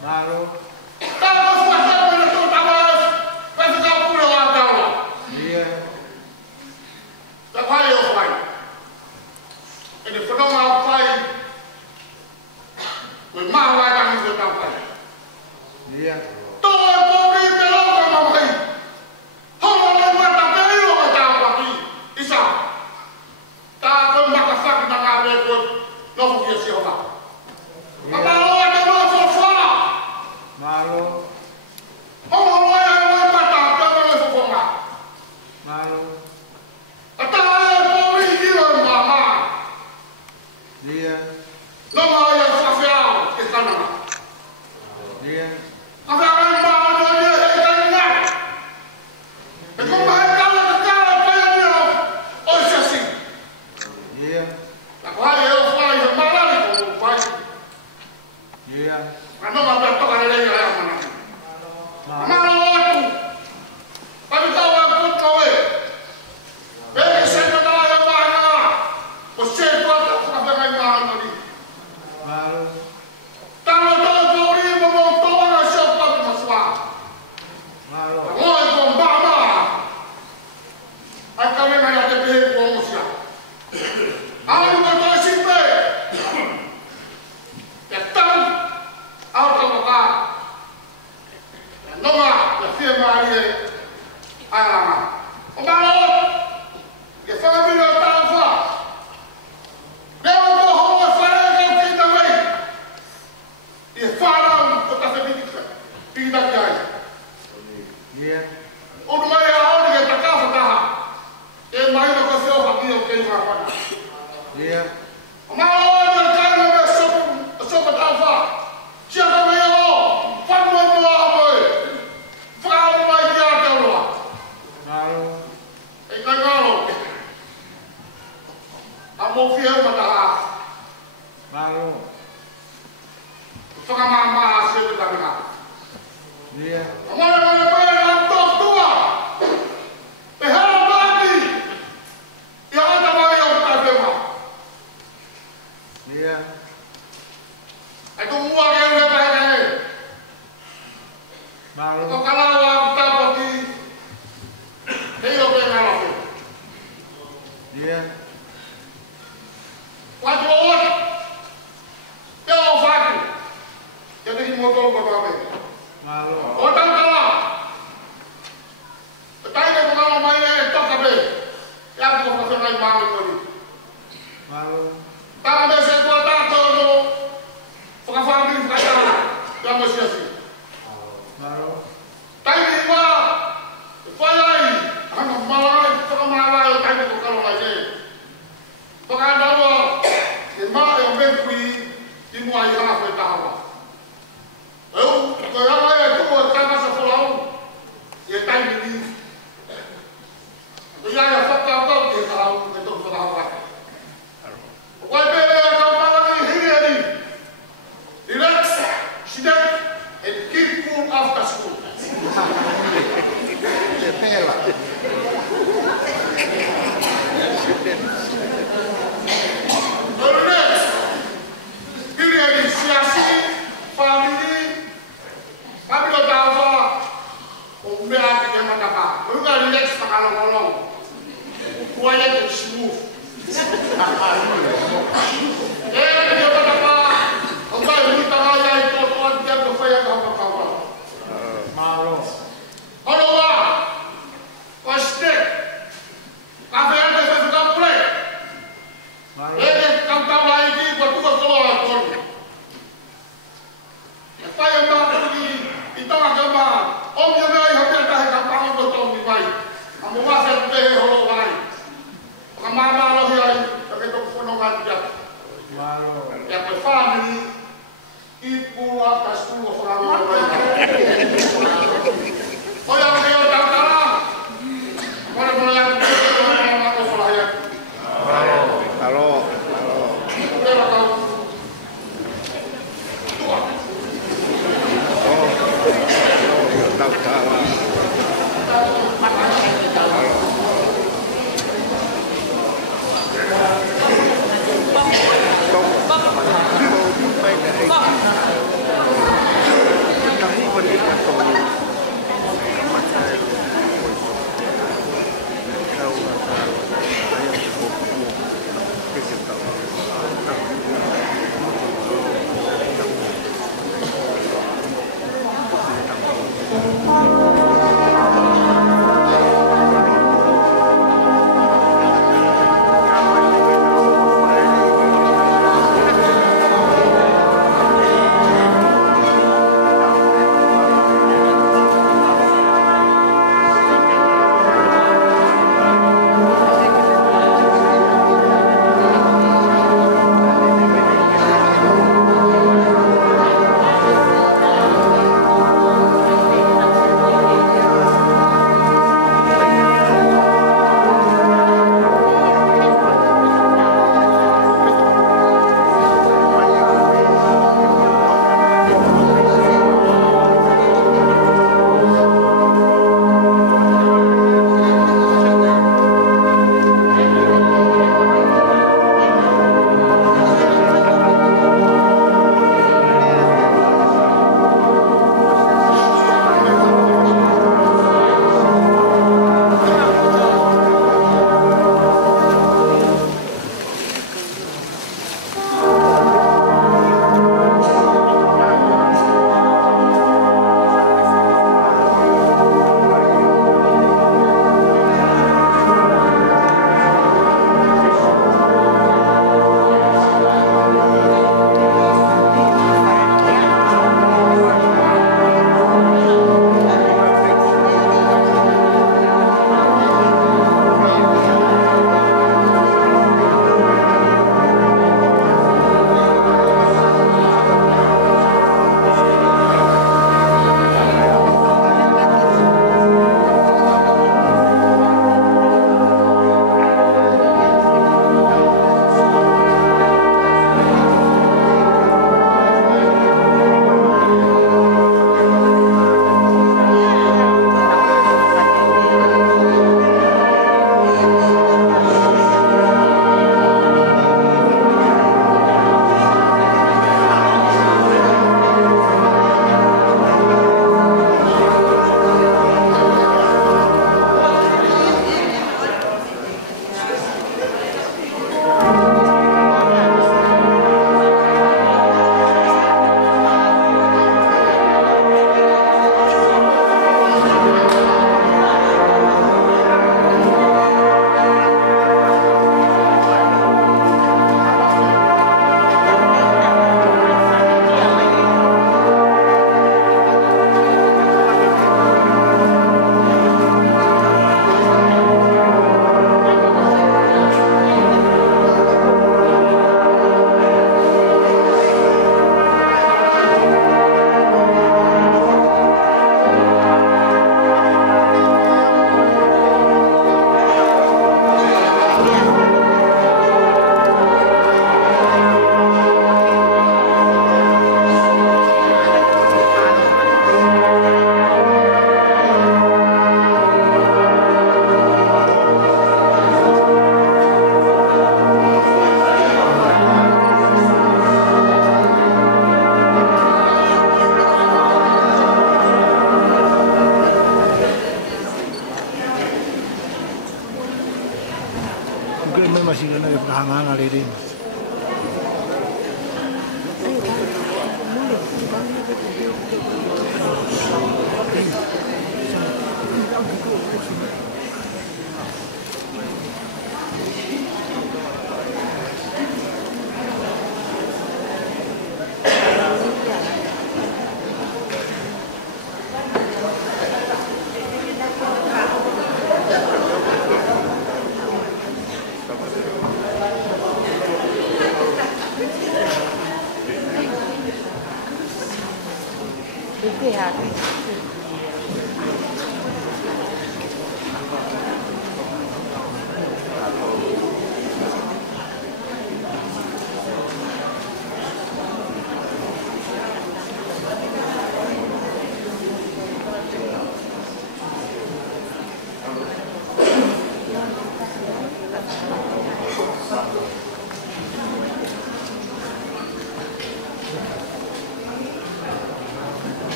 Malu. Tahu semua siapa yang tahu tawas. Pasti kau punya orang tahu. Iya. Tak payah fai. Ini penolong fai. Memang orang yang tahu fai. Iya. Tuan Polri pelong kau mamai. Hong orang yang tak perlu kau tahu lagi. Isa. Tak kau makasih nak ambil kau. Nak pergi siapa? Apa orang yang mau sofa? Malu. Hong orang yang tak perlu sofa. Malu. Atau Polri hilang mama. Iya. Nama yang sosial ke sana. Iya. Apa yang mau dia ingat? Kau mahu kalau apa yang dia organisasi. Iya. Aku hari fly malam itu fly. Iya. Karena apa tu kalau dia yang mana? Malu. Mana waktu? Tapi kau aku kau bagi saya tahu yang mana. Mesti buat apa yang mana ni? Malu. Tahu Polri memotong orang siapa bermasalah. Malu. Orang itu mama. Akan memang ada pihak Mosiana. Awak itu tahu simple. Ya tahu. Awak tahu apa? Nama ya firma dia. Ayah. Omalo. Ya family tahu apa? Dia mau hawa saya kita lagi. Dia faham kota sedikit. Tidak jaya. Iya. Untuk maya awak dia tak kau tahu. Dia main kau siapa hati yang kau apa? Iya. Omalo dia kan besok tahu apa? Siapa main awak? Fatwa apa? Faham lagi ada awak. Malu. Ikan kalau. Kamu faham tak? Malu. Faham mama hasil kita dengar. Iya. Mana orang tua. Behal bagi. Yang ada mana yang tak terima. Iya. Itu uang yang dia bayar. Malu. Kau kalau awak tak bagi. Hidup yang kalau. Iya. Wajib awak. Dia awak. Jadi motor berapa? Malu. Orang kalah. Tetapi kalau main tak kabel. Yang kau pasang lagi malu tadi. Malu. Tak ada sesuatu tak tu. Pengafaham kata yang bersiasi. Malu. Tapi apa? Falai. Hanya malai, malai. Tapi kalau lagi. Pengadal awak. Lima yang berkuih. Dimulai apa tahu. Oh. Malo. Kolomotu'A. Pasti. Kafe anda saya sudah mulai. Malo. Lagi kau lagi bertukar keluar pun. Apa yang baru itu agama. Om yang lain hampir dah gampang betul di baik. Kamu masih teh holo baik. Kamama loh yang begitu penuhan dia. Malo. Yang berfaham ini ibu atas 10 orang baik. Oh yang dia tak tahu. Mana yang aku selayak. Halo. Lewat tahu. masih kena hang-hang ali din. Ay,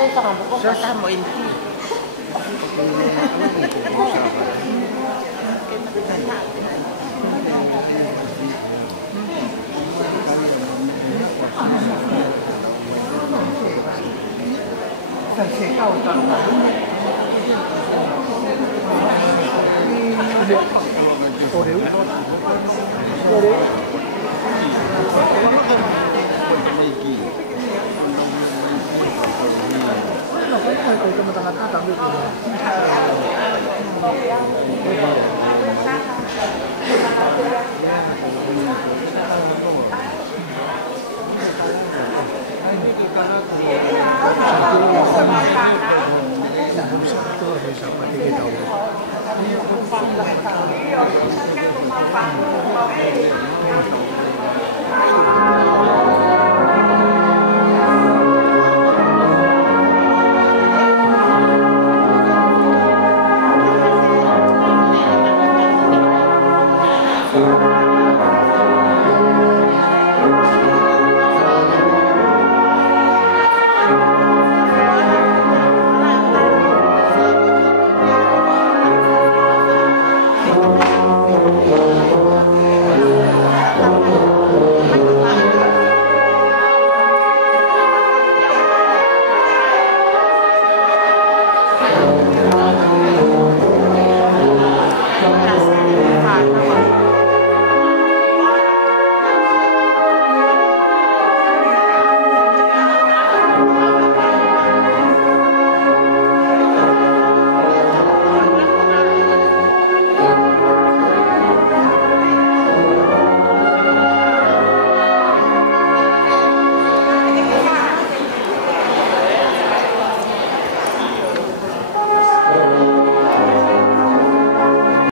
tôi chọn một con cá mồi đi. Sẽ cao tầng ô điếu ô điếu nó có hơi từ trong tầng ta tạm được